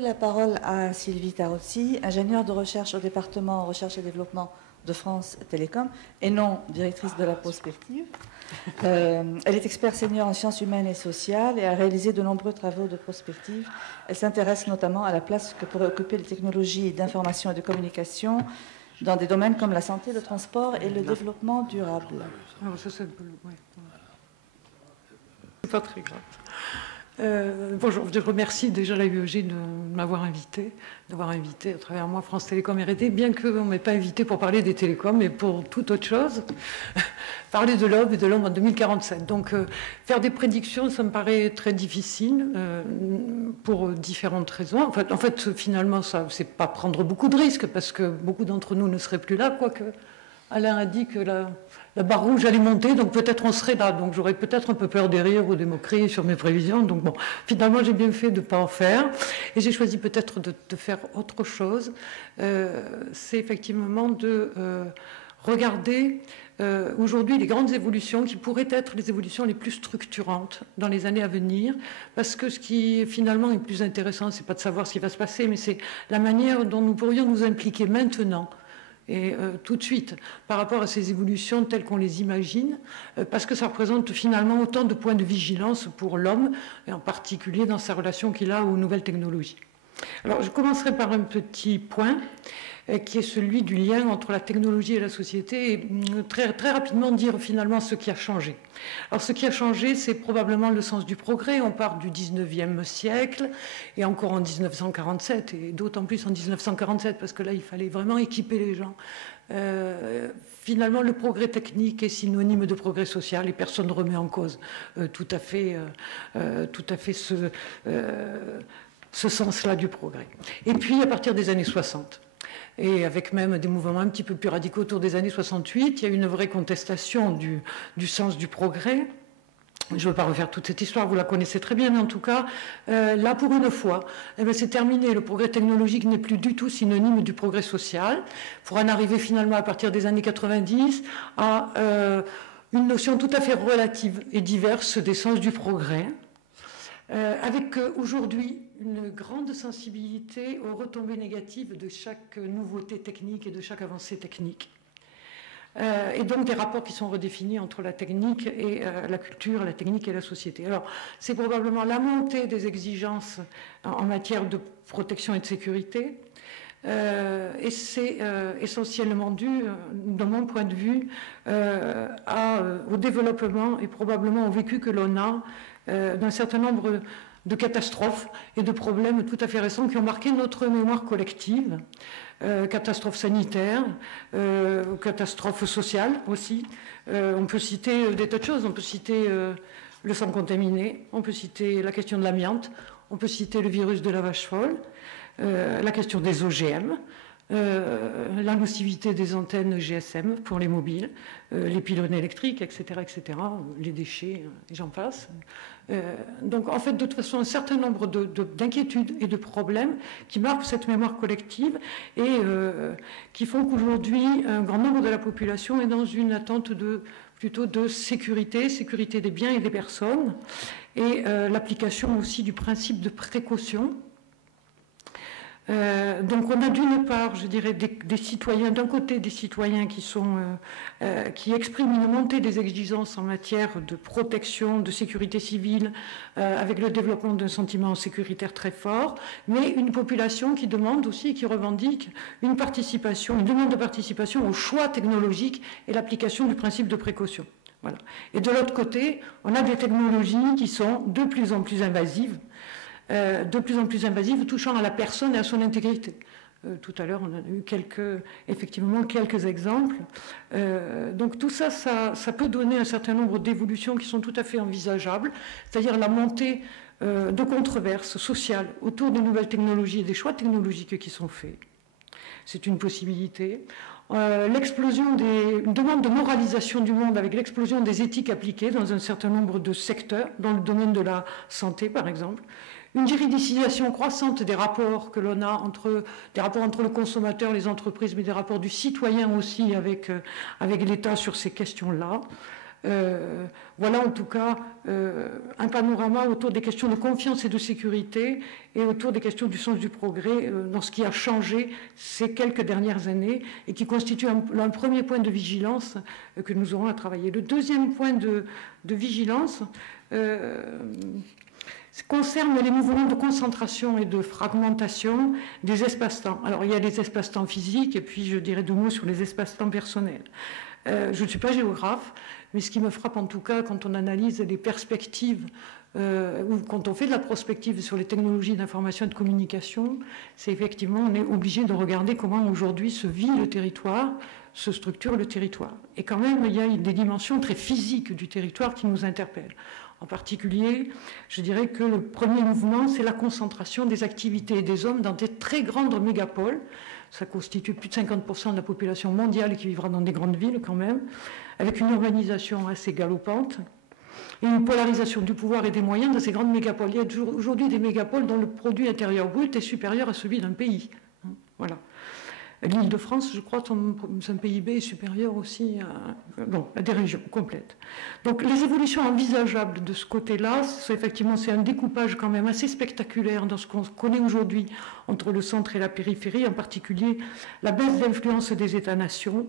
La parole à Sylvie Tarozzi, ingénieure de recherche au département Recherche et Développement de France Télécom et non directrice de la prospective. Elle est experte senior en sciences humaines et sociales et a réalisé de nombreux travaux de prospective. Elle s'intéresse notamment à la place que pourraient occuper les technologies d'information et de communication dans des domaines comme la santé, le transport et le développement durable. Alors, ça, c'est pas très grave. Bonjour, je remercie déjà la UEG de m'avoir invité, d'avoir invité à travers moi France Télécom R&D, bien qu'on ne m'ait pas invité pour parler des télécoms, mais pour toute autre chose, parler de l'homme et de l'homme en 2047. Donc, faire des prédictions, ça me paraît très difficile pour différentes raisons. En fait, finalement, ça, c'est pas prendre beaucoup de risques, parce que beaucoup d'entre nous ne seraient plus là, quoique Alain a dit que la barre rouge allait monter, donc peut-être on serait là. Donc j'aurais peut-être un peu peur des rires ou des moqueries sur mes prévisions. Donc bon, finalement, j'ai bien fait de ne pas en faire. Et j'ai choisi peut-être de faire autre chose. C'est effectivement de regarder aujourd'hui les grandes évolutions qui pourraient être les évolutions les plus structurantes dans les années à venir. Parce que ce qui finalement est plus intéressant, c'est pas de savoir ce qui va se passer, mais c'est la manière dont nous pourrions nous impliquer maintenant et tout de suite par rapport à ces évolutions telles qu'on les imagine, parce que ça représente finalement autant de points de vigilance pour l'homme, et en particulier dans sa relation qu'il a aux nouvelles technologies. Alors je commencerai par un petit point qui est celui du lien entre la technologie et la société, et très rapidement dire finalement ce qui a changé. Alors ce qui a changé, c'est probablement le sens du progrès. On part du 19e siècle, et encore en 1947, et d'autant plus en 1947, parce que là, il fallait vraiment équiper les gens. Finalement, le progrès technique est synonyme de progrès social, et personne ne remet en cause tout à fait ce sens-là du progrès. Et puis, à partir des années 60, et avec même des mouvements un petit peu plus radicaux autour des années 68, il y a une vraie contestation du sens du progrès. Je ne veux pas refaire toute cette histoire, vous la connaissez très bien, mais en tout cas, là, pour une fois, c'est terminé. Le progrès technologique n'est plus du tout synonyme du progrès social, pour en arriver finalement, à partir des années 90, à une notion tout à fait relative et diverse des sens du progrès, avec aujourd'hui une grande sensibilité aux retombées négatives de chaque nouveauté technique et de chaque avancée technique. Et donc des rapports qui sont redéfinis entre la technique et la culture, la technique et la société. Alors, c'est probablement la montée des exigences en matière de protection et de sécurité, et c'est essentiellement dû, de mon point de vue, au développement et probablement au vécu que l'on a d'un certain nombre de catastrophes et de problèmes tout à fait récents qui ont marqué notre mémoire collective. Catastrophes sanitaires, catastrophes sociales aussi. On peut citer des tas de choses. On peut citer le sang contaminé, on peut citer la question de l'amiante, on peut citer le virus de la vache folle, la question des OGM, la nocivité des antennes GSM pour les mobiles, les pylônes électriques, etc., les déchets, et j'en passe. Donc, en fait, de toute façon, un certain nombre d'inquiétudes et de problèmes qui marquent cette mémoire collective et qui font qu'aujourd'hui, un grand nombre de la population est dans une attente plutôt de sécurité des biens et des personnes, et l'application aussi du principe de précaution. Donc on a d'une part, je dirais, des citoyens, d'un côté des citoyens qui expriment une montée des exigences en matière de protection, de sécurité civile, avec le développement d'un sentiment sécuritaire très fort, mais une population qui demande aussi et qui revendique une demande de participation au choix technologique et l'application du principe de précaution. Voilà. Et de l'autre côté, on a des technologies qui sont de plus en plus invasives, touchant à la personne et à son intégrité. Tout à l'heure, on a eu quelques exemples. Donc tout ça, ça peut donner un certain nombre d'évolutions qui sont tout à fait envisageables, c'est-à-dire la montée de controverses sociales autour des nouvelles technologies et des choix technologiques qui sont faits. C'est une possibilité. L'explosion une demande de moralisation du monde avec l'explosion des éthiques appliquées dans un certain nombre de secteurs, dans le domaine de la santé par exemple. Une juridisation croissante des rapports que l'on a des rapports entre le consommateur, les entreprises, mais des rapports du citoyen aussi avec l'État sur ces questions-là. Voilà en tout cas un panorama autour des questions de confiance et de sécurité et autour des questions du sens du progrès dans ce qui a changé ces quelques dernières années et qui constitue un premier point de vigilance que nous aurons à travailler. Le deuxième point de vigilance concerne les mouvements de concentration et de fragmentation des espaces-temps. Alors, il y a les espaces-temps physiques, et puis je dirais 2 mots sur les espaces-temps personnels. Je ne suis pas géographe, mais ce qui me frappe en tout cas quand on analyse les perspectives, ou quand on fait de la prospective sur les technologies d'information et de communication, c'est effectivement, on est obligé de regarder comment aujourd'hui se vit le territoire, se structure le territoire. Et quand même, il y a des dimensions très physiques du territoire qui nous interpellent. En particulier, je dirais que le premier mouvement, c'est la concentration des activités et des hommes dans des très grandes mégapoles. Ça constitue plus de 50% de la population mondiale qui vivra dans des grandes villes quand même, avec une urbanisation assez galopante et une polarisation du pouvoir et des moyens dans ces grandes mégapoles. Il y a aujourd'hui des mégapoles dont le produit intérieur brut est supérieur à celui d'un pays. Voilà. L'Île-de-France, je crois, son PIB est supérieur aussi à des régions complètes. Donc les évolutions envisageables de ce côté-là, effectivement, c'est un découpage quand même assez spectaculaire dans ce qu'on connaît aujourd'hui entre le centre et la périphérie, en particulier la baisse d'influence des États-nations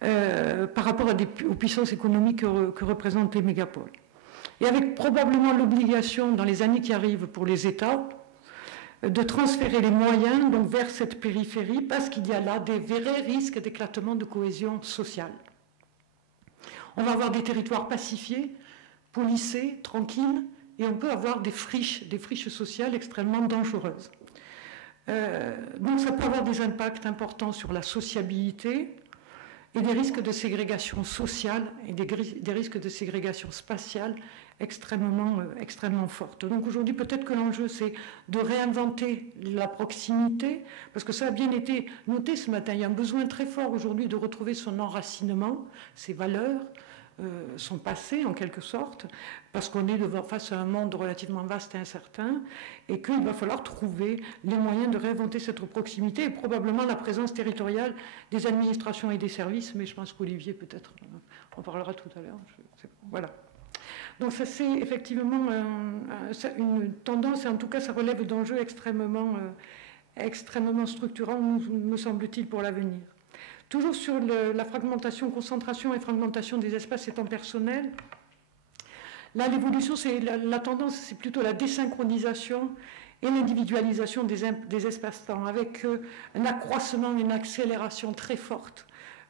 par rapport aux puissances économiques que représentent les mégapoles. Et avec probablement l'obligation dans les années qui arrivent pour les États de transférer les moyens donc, vers cette périphérie parce qu'il y a là des vrais risques d'éclatement de cohésion sociale. On va avoir des territoires pacifiés, policés, tranquilles, et on peut avoir des friches sociales extrêmement dangereuses. Donc ça peut avoir des impacts importants sur la sociabilité et des risques de ségrégation sociale et des risques de ségrégation spatiale extrêmement forte. Donc aujourd'hui, peut-être que l'enjeu, c'est de réinventer la proximité, parce que ça a bien été noté ce matin. Il y a un besoin très fort aujourd'hui de retrouver son enracinement, ses valeurs, son passé en quelque sorte, parce qu'on est face à un monde relativement vaste et incertain, et qu'il va falloir trouver les moyens de réinventer cette proximité et probablement la présence territoriale des administrations et des services, mais je pense qu'Olivier peut-être en parlera tout à l'heure. Voilà. Donc ça c'est effectivement une tendance, et en tout cas ça relève d'enjeux extrêmement structurants, me semble-t-il, pour l'avenir. Toujours sur la fragmentation, concentration et fragmentation des espaces et temps personnels, là l'évolution, la tendance c'est plutôt la désynchronisation et l'individualisation des espaces-temps, avec un accroissement, une accélération très forte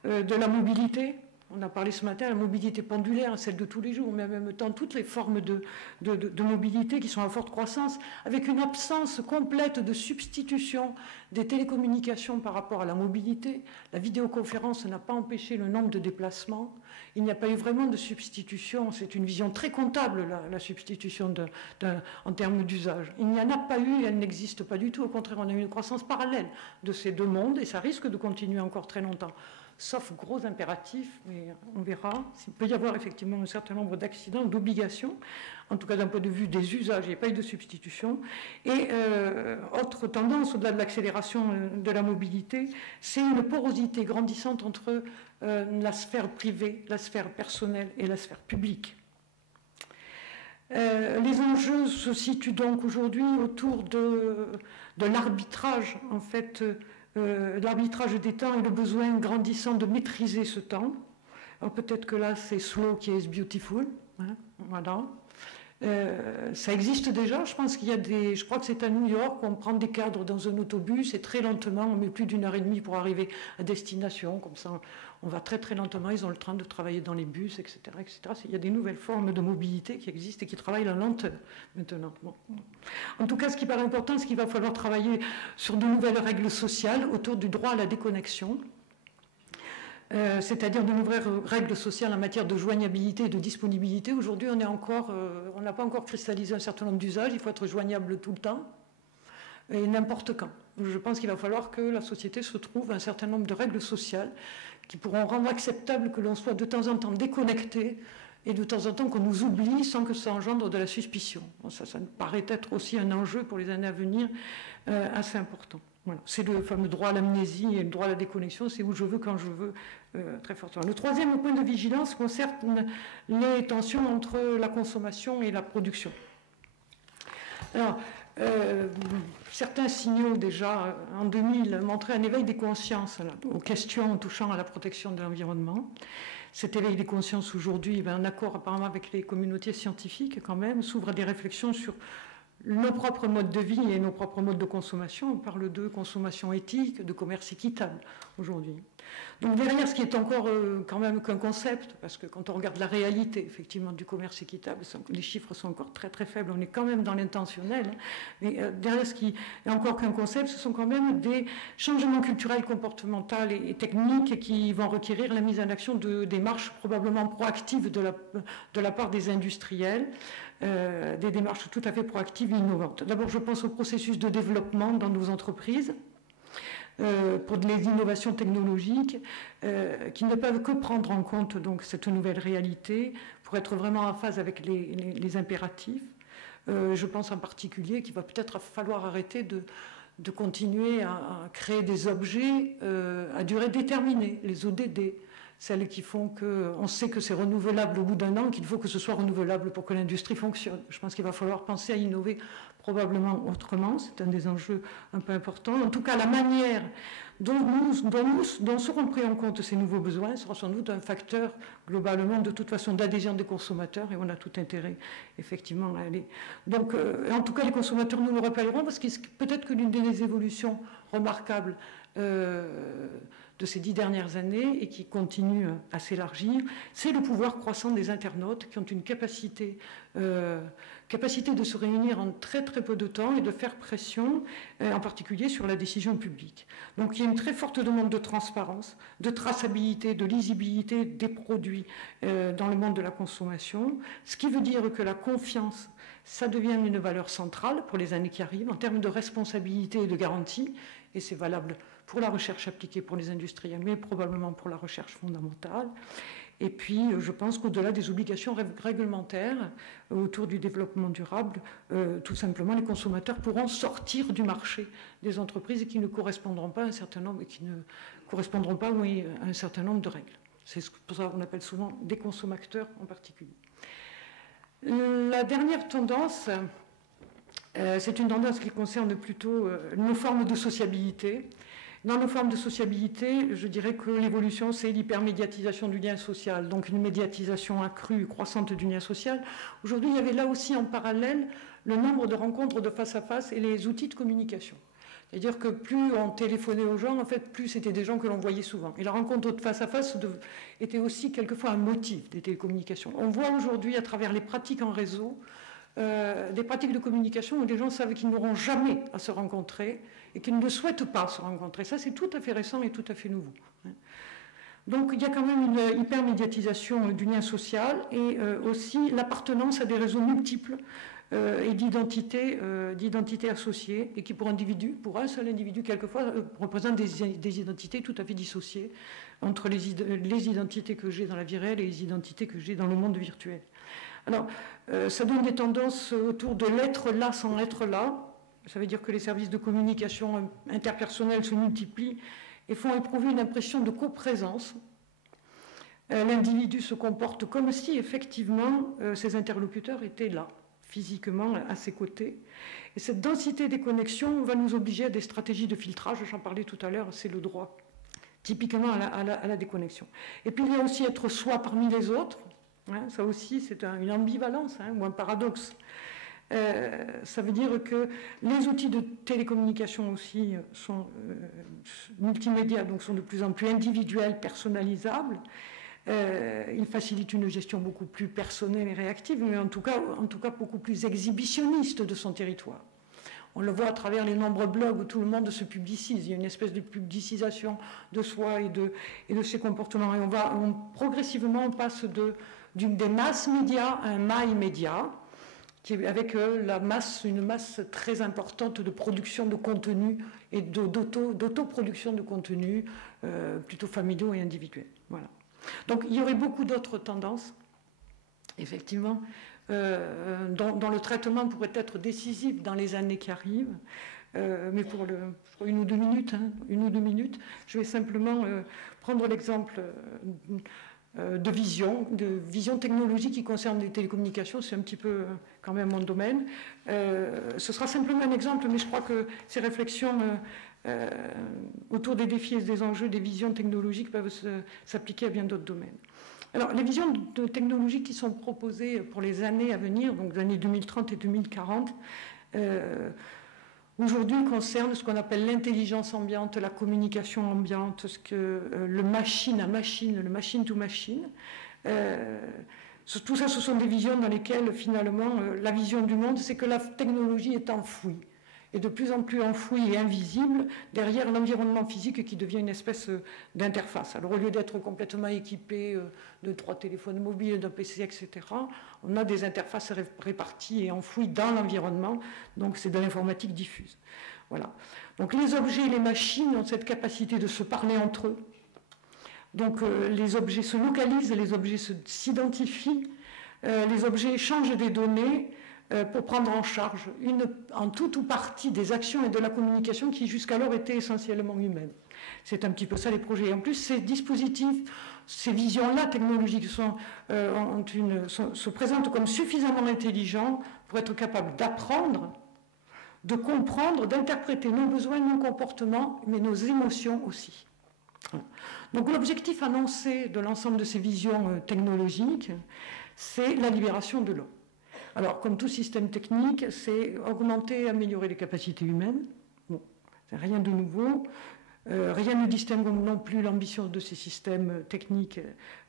de la mobilité. On a parlé ce matin de la mobilité pendulaire, celle de tous les jours, mais en même temps toutes les formes de mobilité qui sont à forte croissance, avec une absence complète de substitution des télécommunications par rapport à la mobilité. La vidéoconférence n'a pas empêché le nombre de déplacements. Il n'y a pas eu vraiment de substitution. C'est une vision très comptable, la substitution en termes d'usage. Il n'y en a pas eu et elle n'existe pas du tout. Au contraire, on a eu une croissance parallèle de ces deux mondes et ça risque de continuer encore très longtemps. Sauf gros impératifs, mais on verra. Il peut y avoir effectivement un certain nombre d'accidents, d'obligations, en tout cas d'un point de vue des usages, il n'y a pas eu de substitution. Et autre tendance, au-delà de l'accélération de la mobilité, c'est une porosité grandissante entre la sphère privée, la sphère personnelle et la sphère publique. Les enjeux se situent donc aujourd'hui autour de l'arbitrage, en fait, l'arbitrage des temps et le besoin grandissant de maîtriser ce temps. Alors peut-être que là, c'est slow qui est beautiful. Hein, voilà. Ça existe déjà. Je pense qu'il y a je crois que c'est à New York, on prend des cadres dans un autobus et très lentement, on met plus d'1 heure et demie pour arriver à destination. Comme ça, on va très très lentement. Ils ont le temps de travailler dans les bus, etc., etc. Il y a des nouvelles formes de mobilité qui existent et qui travaillent la lenteur maintenant. Bon. En tout cas, ce qui paraît important, c'est qu'il va falloir travailler sur de nouvelles règles sociales autour du droit à la déconnexion. C'est-à-dire de nouvelles règles sociales en matière de joignabilité et de disponibilité. Aujourd'hui, on n'a pas encore cristallisé un certain nombre d'usages. Il faut être joignable tout le temps et n'importe quand. Je pense qu'il va falloir que la société se trouve un certain nombre de règles sociales qui pourront rendre acceptable que l'on soit de temps en temps déconnecté et de temps en temps qu'on nous oublie sans que ça engendre de la suspicion. Bon, ça me paraît être aussi un enjeu pour les années à venir assez important. Voilà. C'est le fameux droit à l'amnésie et le droit à la déconnexion, c'est où je veux, quand je veux, très fortement. Le troisième point de vigilance concerne les tensions entre la consommation et la production. Alors, certains signaux déjà en 2000 montraient un éveil des consciences aux questions touchant à la protection de l'environnement. Cet éveil des consciences aujourd'hui, en accord apparemment avec les communautés scientifiques quand même, s'ouvre à des réflexions sur nos propres modes de vie et nos propres modes de consommation. On parle de consommation éthique, de commerce équitable aujourd'hui. Donc derrière ce qui est encore quand même qu'un concept, parce que quand on regarde la réalité effectivement du commerce équitable, les chiffres sont encore très très faibles, on est quand même dans l'intentionnel, mais derrière ce qui est encore qu'un concept, ce sont quand même des changements culturels, comportementaux et techniques qui vont requérir la mise en action de démarches probablement proactives de la part des industriels, des démarches tout à fait proactives et innovantes. D'abord, je pense au processus de développement dans nos entreprises, pour les innovations technologiques qui ne peuvent que prendre en compte donc, cette nouvelle réalité pour être vraiment en phase avec les impératifs. Je pense en particulier qu'il va peut-être falloir arrêter de continuer à créer des objets à durée déterminée, les ODD, celles qui font qu'on sait que c'est renouvelable au bout d'un an, qu'il faut que ce soit renouvelable pour que l'industrie fonctionne. Je pense qu'il va falloir penser à innover probablement autrement, c'est un des enjeux un peu importants. En tout cas, la manière dont seront pris en compte ces nouveaux besoins sera sans doute un facteur globalement de toute façon d'adhésion des consommateurs, et on a tout intérêt effectivement à aller. Donc en tout cas les consommateurs nous le rappelleront, parce que peut-être que l'une des évolutions remarquables de ces 10 dernières années et qui continue à s'élargir, c'est le pouvoir croissant des internautes qui ont une capacité de se réunir en très très peu de temps et de faire pression, en particulier sur la décision publique. Donc il y a une très forte demande de transparence, de traçabilité, de lisibilité des produits dans le monde de la consommation, ce qui veut dire que la confiance, ça devient une valeur centrale pour les années qui arrivent en termes de responsabilité et de garantie, et c'est valable pour la recherche appliquée pour les industriels, mais probablement pour la recherche fondamentale. Et puis, je pense qu'au-delà des obligations réglementaires autour du développement durable, tout simplement, les consommateurs pourront sortir du marché des entreprises qui ne correspondront pas à un certain nombre, à un certain nombre de règles. C'est pour ça qu'on appelle souvent des consommateurs en particulier. La dernière tendance, c'est une tendance qui concerne plutôt nos formes de sociabilité. Dans nos formes de sociabilité, je dirais que l'évolution, c'est l'hypermédiatisation du lien social, donc une médiatisation accrue, croissante du lien social. Aujourd'hui, il y avait là aussi en parallèle le nombre de rencontres de face à face et les outils de communication. C'est-à-dire que plus on téléphonait aux gens, en fait, plus c'était des gens que l'on voyait souvent. Et la rencontre de face à face était aussi quelquefois un motif des télécommunications. On voit aujourd'hui, à travers les pratiques en réseau, des pratiques de communication où les gens savent qu'ils n'auront jamais à se rencontrer et qu'ils ne souhaitent pas se rencontrer. Ça, c'est tout à fait récent et tout à fait nouveau. Donc, il y a quand même une hypermédiatisation du lien social et aussi l'appartenance à des réseaux multiples et d'identités associées et qui, pour un seul individu, quelquefois, représentent des identités tout à fait dissociées entre les identités que j'ai dans la vie réelle et les identités que j'ai dans le monde virtuel. Alors, ça donne des tendances autour de l'être là sans être là. Ça veut dire que les services de communication interpersonnelle se multiplient et font éprouver une impression de coprésence. L'individu se comporte comme si, effectivement, ses interlocuteurs étaient là, physiquement, à ses côtés. Et cette densité des connexions va nous obliger à des stratégies de filtrage. J'en parlais tout à l'heure, c'est le droit, typiquement à la déconnexion. Et puis, il y a aussi être soi parmi les autres. Ça aussi, c'est une ambivalence ou un paradoxe. Ça veut dire que les outils de télécommunication aussi sont multimédia, donc sont de plus en plus individuels, personnalisables. Ils facilitent une gestion beaucoup plus personnelle et réactive, mais en tout cas beaucoup plus exhibitionniste de son territoire. On le voit à travers les nombreux blogs où tout le monde se publicise. Il y a une espèce de publicisation de soi et de ses comportements. Et progressivement, on passe des masses médias à un maille média, avec une masse très importante de production de contenu et d'autoproduction de contenu plutôt familiaux et individuels. Voilà. Donc il y aurait beaucoup d'autres tendances, effectivement, dont le traitement pourrait être décisif dans les années qui arrivent. mais pour je crois une ou deux minutes, je vais simplement prendre l'exemple de vision technologique qui concerne les télécommunications. C'est un petit peu quand même mon domaine. Ce sera simplement un exemple, mais je crois que ces réflexions autour des défis et des enjeux des visions technologiques peuvent s'appliquer à bien d'autres domaines. Alors, les visions technologiques qui sont proposées pour les années à venir, donc les années 2030 et 2040, aujourd'hui concernent ce qu'on appelle l'intelligence ambiante, la communication ambiante, le machine à machine, le machine to machine. Tout ça, ce sont des visions dans lesquelles, finalement, la vision du monde, c'est que la technologie est enfouie, et de plus en plus enfouie et invisible derrière l'environnement physique qui devient une espèce d'interface. Alors, au lieu d'être complètement équipé de 3 téléphones mobiles, d'un PC, etc., on a des interfaces réparties et enfouies dans l'environnement, donc c'est de l'informatique diffuse. Voilà. Donc, les objets et les machines ont cette capacité de se parler entre eux. Donc, les objets se localisent, les objets s'identifient, les objets échangent des données, pour prendre en charge en tout ou partie des actions et de la communication qui jusqu'alors étaient essentiellement humaines. C'est un petit peu ça les projets. Et en plus, ces dispositifs, ces visions-là technologiques se présentent comme suffisamment intelligents pour être capables d'apprendre, de comprendre, d'interpréter nos besoins, nos comportements, mais nos émotions aussi. Donc l'objectif annoncé de l'ensemble de ces visions technologiques, c'est la libération de l'homme. Alors, comme tout système technique, c'est augmenter, améliorer les capacités humaines. Bon, c'est rien de nouveau. Rien ne distingue non plus l'ambition de ces systèmes techniques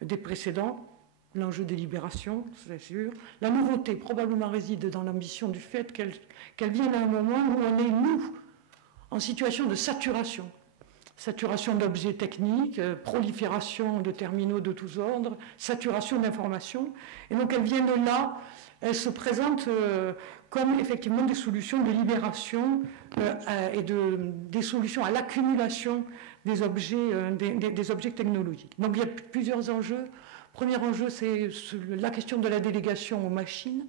des précédents. L'enjeu des libérations, c'est sûr. La nouveauté probablement réside dans l'ambition du fait qu'elle vienne à un moment où on est, nous, en situation de saturation. Saturation d'objets techniques, prolifération de terminaux de tous ordres, saturation d'informations. Et donc, elle vient de là. Elle se présente comme effectivement des solutions de libération et des solutions à l'accumulation des objets technologiques. Donc il y a plusieurs enjeux. Premier enjeu, c'est la question de la délégation aux machines,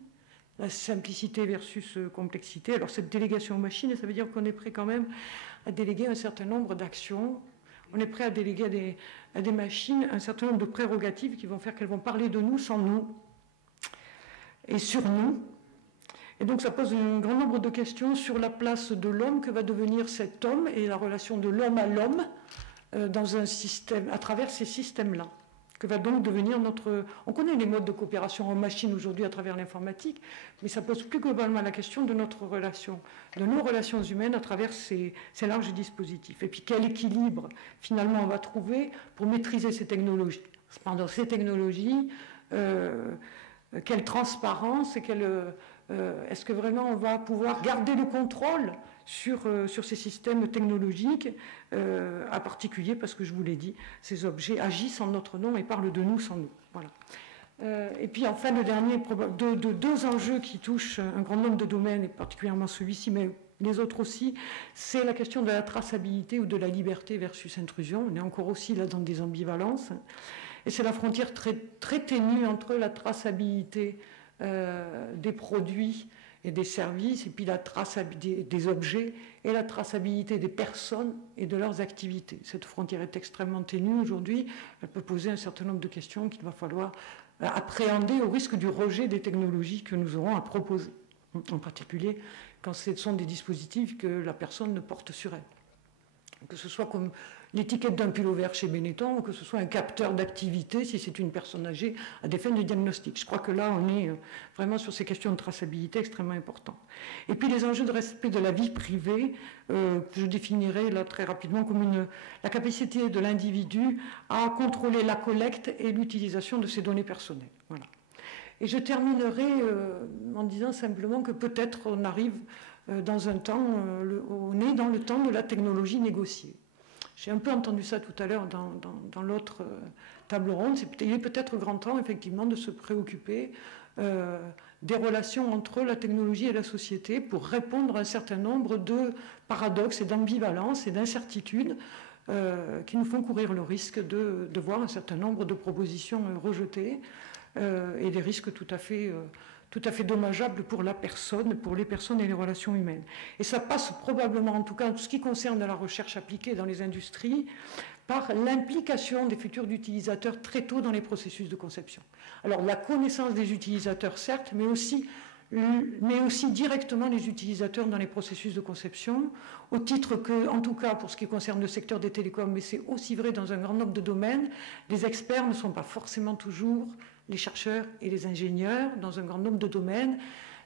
la simplicité versus complexité. Alors cette délégation aux machines, ça veut dire qu'on est prêt quand même à déléguer un certain nombre d'actions. On est prêt à déléguer à des machines un certain nombre de prérogatives qui vont faire qu'elles vont parler de nous sans nous et sur nous. Et donc ça pose un grand nombre de questions sur la place de l'homme, que va devenir cet homme et la relation de l'homme à l'homme dans un système, à travers ces systèmes-là. Que va donc devenir notre... On connaît les modes de coopération en machine aujourd'hui à travers l'informatique, mais ça pose plus globalement la question de notre relation, de nos relations humaines à travers ces larges dispositifs. Et puis quel équilibre finalement on va trouver pour maîtriser ces technologies. Pendant ces technologies, quelle transparence et est-ce que vraiment on va pouvoir garder le contrôle sur ces systèmes technologiques, en particulier parce que je vous l'ai dit, ces objets agissent en notre nom et parlent de nous sans nous. Voilà. Et puis enfin, le dernier, deux enjeux qui touchent un grand nombre de domaines, et particulièrement celui-ci, mais les autres aussi, c'est la question de la traçabilité ou de la liberté versus intrusion. On est encore aussi là dans des ambivalences. Et c'est la frontière très, très ténue entre la traçabilité des produits et des services, et puis la traçabilité des objets et la traçabilité des personnes et de leurs activités. Cette frontière est extrêmement ténue aujourd'hui. Elle peut poser un certain nombre de questions qu'il va falloir appréhender au risque du rejet des technologies que nous aurons à proposer, en particulier quand ce sont des dispositifs que la personne ne porte sur elle. Que ce soit comme l'étiquette d'un pull vert chez Benetton, ou que ce soit un capteur d'activité si c'est une personne âgée à des fins de diagnostic. Je crois que là, on est vraiment sur ces questions de traçabilité extrêmement importantes. Et puis les enjeux de respect de la vie privée, que je définirais là très rapidement comme la capacité de l'individu à contrôler la collecte et l'utilisation de ses données personnelles. Voilà. Et je terminerai en disant simplement que peut-être on arrive dans un temps, on est dans le temps de la technologie négociée. J'ai un peu entendu ça tout à l'heure dans l'autre table ronde. Il est peut-être grand temps, effectivement, de se préoccuper des relations entre la technologie et la société pour répondre à un certain nombre de paradoxes et d'ambivalences et d'incertitudes qui nous font courir le risque de voir un certain nombre de propositions rejetées et des risques tout à fait tout à fait dommageable pour la personne, pour les personnes et les relations humaines. Et ça passe probablement, en tout cas en tout ce qui concerne la recherche appliquée dans les industries, par l'implication des futurs utilisateurs très tôt dans les processus de conception. Alors la connaissance des utilisateurs, certes, mais aussi directement les utilisateurs dans les processus de conception, au titre que, en tout cas pour ce qui concerne le secteur des télécoms, mais c'est aussi vrai dans un grand nombre de domaines, les experts ne sont pas forcément toujours les chercheurs et les ingénieurs dans un grand nombre de domaines.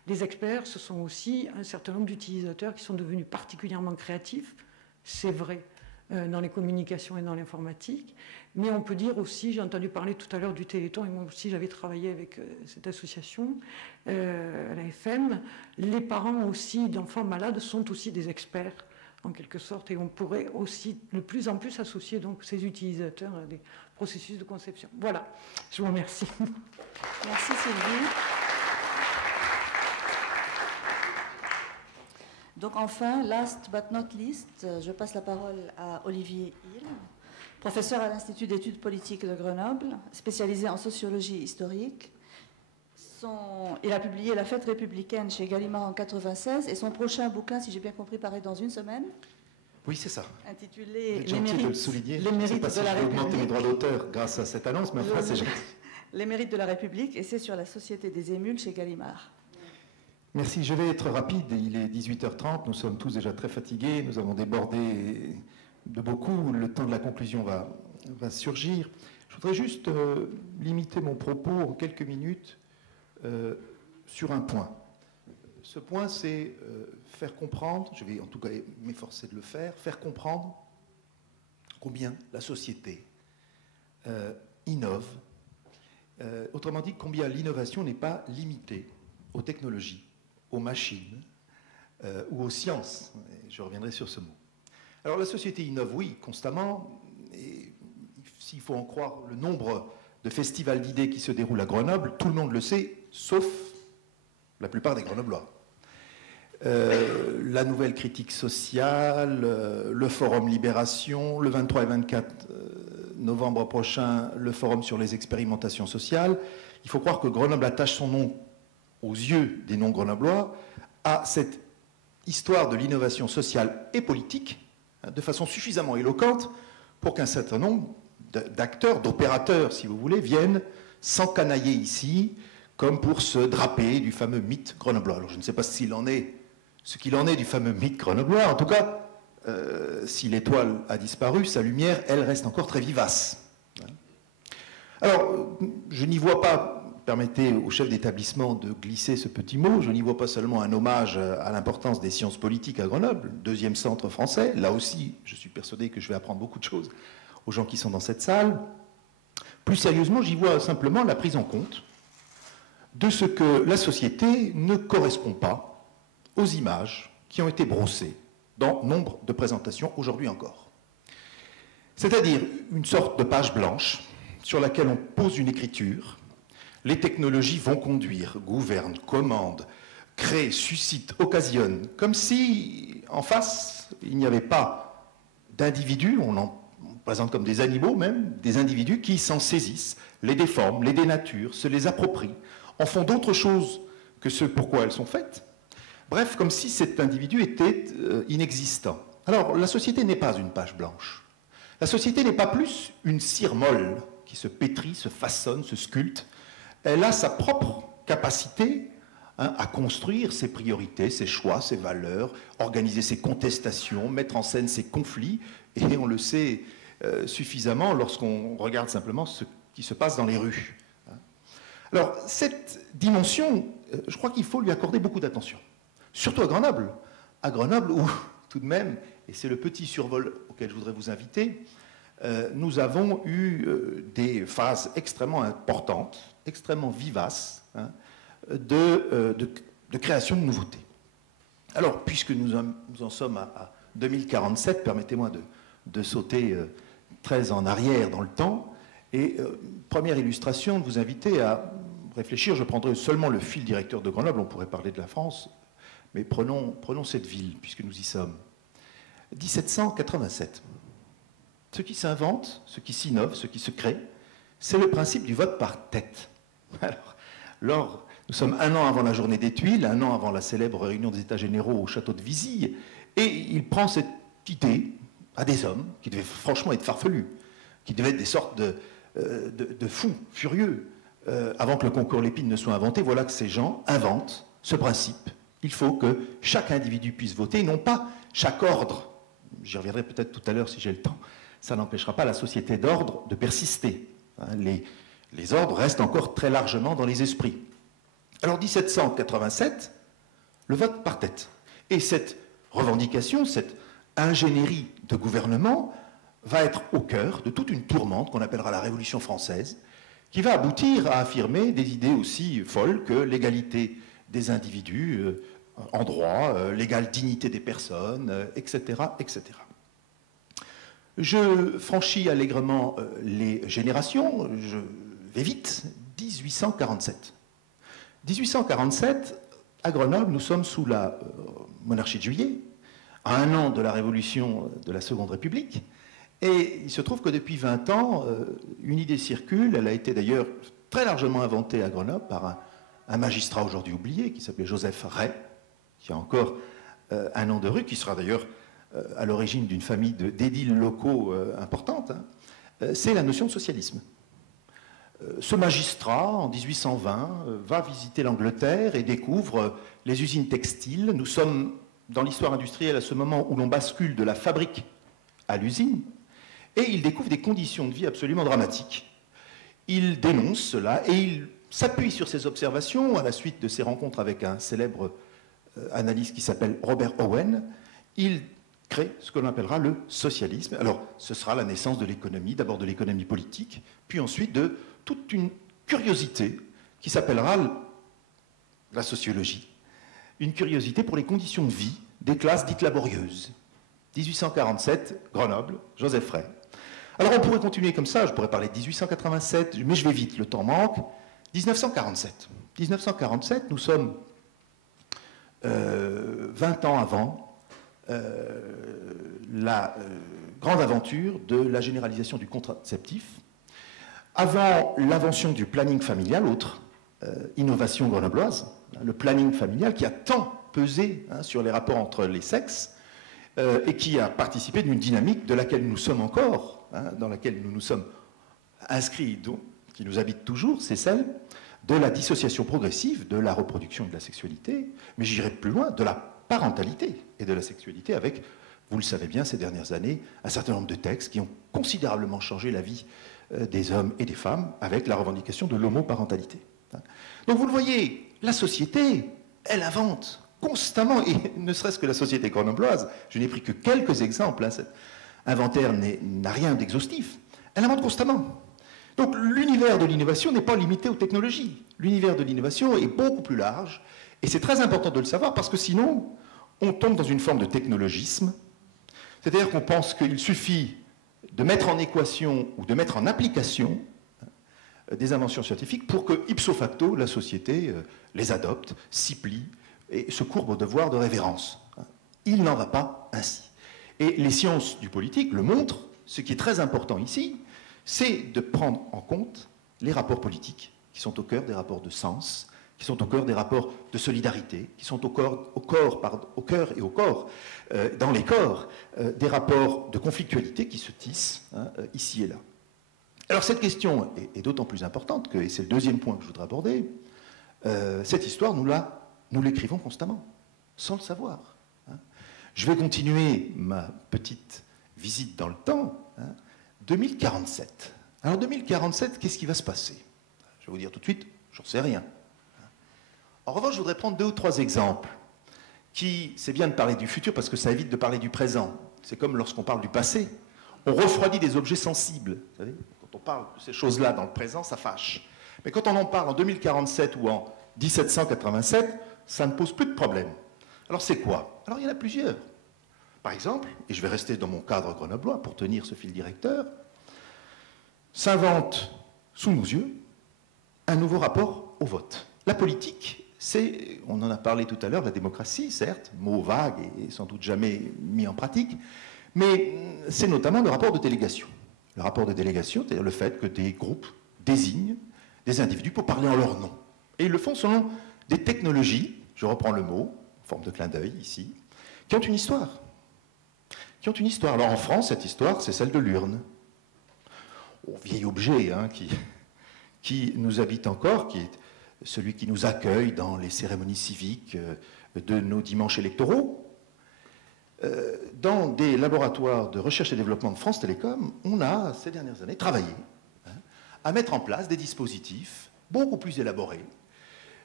Les experts, ce sont aussi un certain nombre d'utilisateurs qui sont devenus particulièrement créatifs, c'est vrai, dans les communications et dans l'informatique, mais on peut dire aussi, j'ai entendu parler tout à l'heure du Téléthon, et moi aussi j'avais travaillé avec cette association, la FM, les parents aussi d'enfants malades sont aussi des experts, en quelque sorte, et on pourrait aussi de plus en plus associer donc ces utilisateurs à des processus de conception. Voilà, je vous remercie. Merci Sylvie. Donc enfin, last but not least, je passe la parole à Olivier Hill, professeur à l'Institut d'études politiques de Grenoble, spécialisé en sociologie historique. Il a publié La fête républicaine chez Gallimard en 1996 et son prochain bouquin, si j'ai bien compris, paraît dans une semaine. Oui, c'est ça. Intitulé Les mérites de le souligner. Les mérites de la République. Je vais augmenter mes droits d'auteur grâce à cette annonce, mais enfin, c'est gentil. Les mérites de la République, et c'est sur la société des émules chez Gallimard. Merci, je vais être rapide. Il est 18h30, nous sommes tous déjà très fatigués, nous avons débordé de beaucoup, le temps de la conclusion va surgir. Je voudrais juste limiter mon propos en quelques minutes sur un point. Ce point, c'est faire comprendre, je vais en tout cas m'efforcer de le faire comprendre combien la société innove, autrement dit, combien l'innovation n'est pas limitée aux technologies, aux machines ou aux sciences. Et je reviendrai sur ce mot. Alors la société innove, oui, constamment, et s'il faut en croire le nombre de festivals d'idées qui se déroulent à Grenoble, tout le monde le sait, sauf la plupart des Grenoblois. La nouvelle critique sociale, le forum Libération, le 23 et 24 novembre prochain, le forum sur les expérimentations sociales. Il faut croire que Grenoble attache son nom aux yeux des non-grenoblois à cette histoire de l'innovation sociale et politique de façon suffisamment éloquente pour qu'un certain nombre d'acteurs, d'opérateurs, si vous voulez, viennent s'encanailler ici comme pour se draper du fameux mythe grenoblois. Alors je ne sais pas ce qu'il en est du fameux mythe grenoblois. En tout cas, si l'étoile a disparu, sa lumière, elle, reste encore très vivace. Alors, je n'y vois pas, permettez au chef d'établissement de glisser ce petit mot, je n'y vois pas seulement un hommage à l'importance des sciences politiques à Grenoble, deuxième centre français. Là aussi, je suis persuadé que je vais apprendre beaucoup de choses aux gens qui sont dans cette salle. Plus sérieusement, j'y vois simplement la prise en compte de ce que la société ne correspond pas aux images qui ont été brossées dans nombre de présentations aujourd'hui encore. C'est-à-dire une sorte de page blanche sur laquelle on pose une écriture. Les technologies vont conduire, gouvernent, commandent, créent, suscitent, occasionnent, comme si en face il n'y avait pas d'individus, on présente comme des animaux même, des individus qui s'en saisissent, les déforment, les dénaturent, se les approprient, en font d'autres choses que ce pourquoi elles sont faites. Bref, comme si cet individu était inexistant. Alors, la société n'est pas une page blanche. La société n'est pas plus une cire molle qui se pétrit, se façonne, se sculpte. Elle a sa propre capacité à construire ses priorités, ses choix, ses valeurs, organiser ses contestations, mettre en scène ses conflits, et on le sait suffisamment lorsqu'on regarde simplement ce qui se passe dans les rues. Alors, cette dimension, je crois qu'il faut lui accorder beaucoup d'attention. Surtout à Grenoble où, tout de même, et c'est le petit survol auquel je voudrais vous inviter, nous avons eu des phases extrêmement importantes, extrêmement vivaces, de création de nouveautés. Alors, puisque nous en sommes à 2047, permettez-moi de sauter très en arrière dans le temps, et première illustration, de vous inviter à réfléchir, je prendrai seulement le fil directeur de Grenoble, on pourrait parler de la France, mais prenons cette ville, puisque nous y sommes. 1787. Ce qui s'invente, ce qui s'innove, ce qui se crée, c'est le principe du vote par tête. Alors, lors Nous sommes un an avant la journée des Tuiles, un an avant la célèbre réunion des États généraux au château de Vizille, et il prend cette idée à des hommes qui devaient franchement être farfelus, qui devaient être des sortes de fous furieux, avant que le concours Lépine ne soit inventé. Voilà que ces gens inventent ce principe. Il faut que chaque individu puisse voter, et non pas chaque ordre. J'y reviendrai peut-être tout à l'heure si j'ai le temps. Ça n'empêchera pas la société d'ordre de persister. Les ordres restent encore très largement dans les esprits. Alors 1787, le vote par tête. Et cette revendication, cette ingénierie de gouvernement va être au cœur de toute une tourmente qu'on appellera la Révolution française, qui va aboutir à affirmer des idées aussi folles que l'égalité des individus en droit, l'égale dignité des personnes, etc., etc. Je franchis allègrement les générations, je vais vite, 1847. 1847, à Grenoble, nous sommes sous la monarchie de Juillet, à un an de la révolution de la Seconde République, et il se trouve que depuis 20 ans, une idée circule, elle a été d'ailleurs très largement inventée à Grenoble par un magistrat aujourd'hui oublié, qui s'appelait Joseph Ray, qui a encore un nom de rue, qui sera d'ailleurs à l'origine d'une famille d'édiles locaux importante, c'est la notion de socialisme. Ce magistrat, en 1820, va visiter l'Angleterre et découvre les usines textiles. Nous sommes dans l'histoire industrielle à ce moment où l'on bascule de la fabrique à l'usine, et il découvre des conditions de vie absolument dramatiques. Il dénonce cela et il s'appuie sur ses observations à la suite de ses rencontres avec un célèbre analyste qui s'appelle Robert Owen. Il crée ce que l'on appellera le socialisme. Alors, ce sera la naissance de l'économie, d'abord de l'économie politique, puis ensuite de toute une curiosité qui s'appellera la sociologie. Une curiosité pour les conditions de vie des classes dites laborieuses. 1847, Grenoble, Joseph Ray. Alors on pourrait continuer comme ça, je pourrais parler de 1887, mais je vais vite, le temps manque. 1947. 1947, nous sommes 20 ans avant la grande aventure de la généralisation du contraceptif, avant l'invention du planning familial, autre innovation grenobloise, le planning familial qui a tant pesé sur les rapports entre les sexes et qui a participé d'une dynamique de laquelle nous sommes encore, dans laquelle nous nous sommes inscrits, donc, qui nous habite toujours, c'est celle de la dissociation progressive de la reproduction et de la sexualité, mais j'irai plus loin, de la parentalité et de la sexualité avec, vous le savez bien, ces dernières années, un certain nombre de textes qui ont considérablement changé la vie des hommes et des femmes avec la revendication de l'homoparentalité. Donc vous le voyez, la société, elle invente constamment, et ne serait-ce que la société grenobloise, je n'ai pris que quelques exemples, cet inventaire n'a rien d'exhaustif, elle invente constamment. Donc l'univers de l'innovation n'est pas limité aux technologies. L'univers de l'innovation est beaucoup plus large, et c'est très important de le savoir, parce que sinon, on tombe dans une forme de technologisme, c'est-à-dire qu'on pense qu'il suffit de mettre en équation ou de mettre en application des inventions scientifiques pour que, ipso facto, la société les adopte, s'y plie et se courbe au devoir de révérence. Il n'en va pas ainsi. Et les sciences du politique le montrent. Ce qui est très important ici, c'est de prendre en compte les rapports politiques qui sont au cœur des rapports de sens, qui sont au cœur des rapports de solidarité, qui sont au cœur et au corps, dans les corps, des rapports de conflictualité qui se tissent ici et là. Alors cette question est d'autant plus importante que, et c'est le deuxième point que je voudrais aborder, cette histoire, nous l'écrivons constamment, sans le savoir. Je vais continuer ma petite visite dans le temps. 2047. Alors 2047, qu'est-ce qui va se passer? Je vais vous dire tout de suite, j'en sais rien. En revanche, je voudrais prendre 2 ou 3 exemples c'est bien de parler du futur parce que ça évite de parler du présent. C'est comme lorsqu'on parle du passé, on refroidit des objets sensibles. Vous savez, quand on parle de ces choses-là dans le présent, ça fâche. Mais quand on en parle en 2047 ou en 1787, ça ne pose plus de problème. Alors c'est quoi? Alors il y en a plusieurs. Par exemple, et je vais rester dans mon cadre grenoblois pour tenir ce fil directeur, s'invente sous nos yeux un nouveau rapport au vote. La politique, c'est, on en a parlé tout à l'heure, la démocratie, certes, mot vague et sans doute jamais mis en pratique, mais c'est notamment le rapport de délégation. Le rapport de délégation, c'est-à-dire le fait que des groupes désignent des individus pour parler en leur nom. Et ils le font selon des technologies, je reprends le mot, en forme de clin d'œil ici, qui ont une histoire. Qui ont une histoire. Alors en France, cette histoire, c'est celle de l'urne. Au vieil objet hein, qui nous habite encore, qui est celui qui nous accueille dans les cérémonies civiques de nos dimanches électoraux. Dans des laboratoires de recherche et développement de France Télécom, on a, ces dernières années, travaillé hein, à mettre en place des dispositifs beaucoup plus élaborés,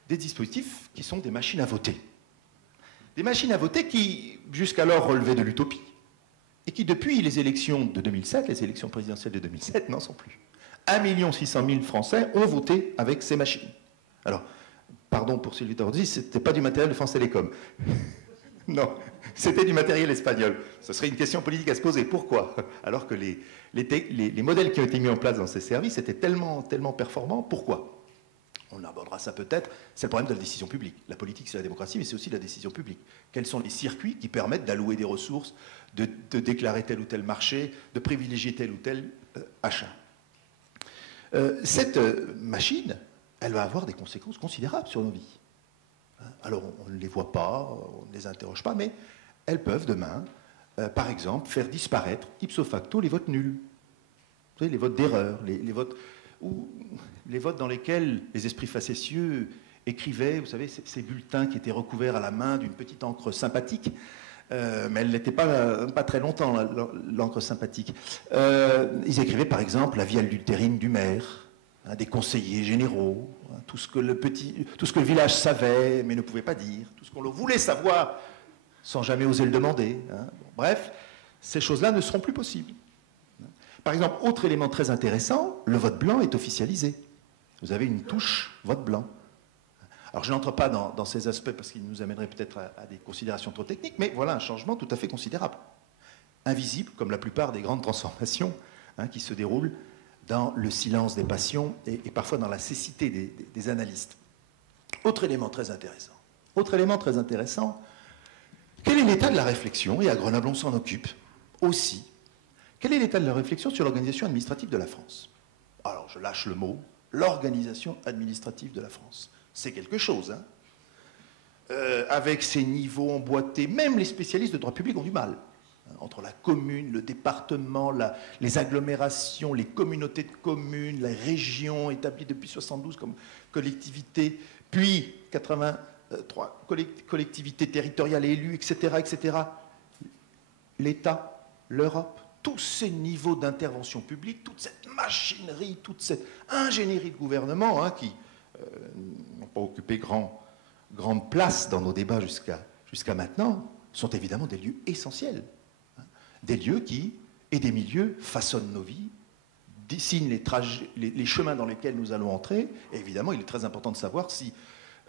des dispositifs qui sont des machines à voter. Des machines à voter qui, jusqu'alors, relevaient de l'utopie, et qui, depuis les élections de 2007, les élections présidentielles de 2007, n'en sont plus. 1 600 000 Français ont voté avec ces machines. Alors, pardon pour Sylvie Tardy, ce n'était pas du matériel de France Télécom. Non, c'était du matériel espagnol. Ce serait une question politique à se poser. Pourquoi? Alors que les modèles qui ont été mis en place dans ces services étaient tellement performants. Pourquoi? On abordera ça peut-être. C'est le problème de la décision publique. La politique, c'est la démocratie, mais c'est aussi la décision publique. Quels sont les circuits qui permettent d'allouer des ressources, de déclarer tel ou tel marché, de privilégier tel ou tel achat? Cette machine, elle va avoir des conséquences considérables sur nos vies. Alors, on ne les voit pas, on ne les interroge pas, mais elles peuvent demain, par exemple, faire disparaître ipso facto les votes nuls. Vous savez, les votes d'erreur, les votes dans lesquels les esprits facétieux écrivaient, vous savez, ces bulletins qui étaient recouverts à la main d'une petite encre sympathique, mais elle n'était pas très longtemps, l'encre sympathique. Ils écrivaient, par exemple, la vie adultérine du maire, hein, des conseillers généraux, hein, tout ce que le village savait, mais ne pouvait pas dire, tout ce qu'on voulait savoir, sans jamais oser le demander. Hein. Bon, bref, ces choses-là ne seront plus possibles. Par exemple, autre élément très intéressant, le vote blanc est officialisé. Vous avez une touche vote blanc. Alors je n'entre pas dans ces aspects parce qu'il nous amènerait peut-être à des considérations trop techniques, mais voilà un changement tout à fait considérable. Invisible, comme la plupart des grandes transformations hein, qui se déroulent dans le silence des passions et parfois dans la cécité des analystes. Autre élément très intéressant. Quel est l'état de la réflexion? Et à Grenoble, on s'en occupe aussi. Quel est l'état de la réflexion sur l'organisation administrative de la France? Alors, je lâche le mot, l'organisation administrative de la France. C'est quelque chose, hein. Avec ces niveaux emboîtés, même les spécialistes de droit public ont du mal. Entre la commune, le département, les agglomérations, les communautés de communes, les régions établies depuis 1972 comme collectivités, puis 83 collectivités territoriales élues, etc. L'État, l'Europe, tous ces niveaux d'intervention publique, toute cette machinerie, toute cette ingénierie de gouvernement hein, qui n'ont pas occupé grande place dans nos débats jusqu'à maintenant, sont évidemment des lieux essentiels. Hein, des lieux qui, et des milieux, façonnent nos vies, dessinent les chemins dans lesquels nous allons entrer. Et évidemment, il est très important de savoir si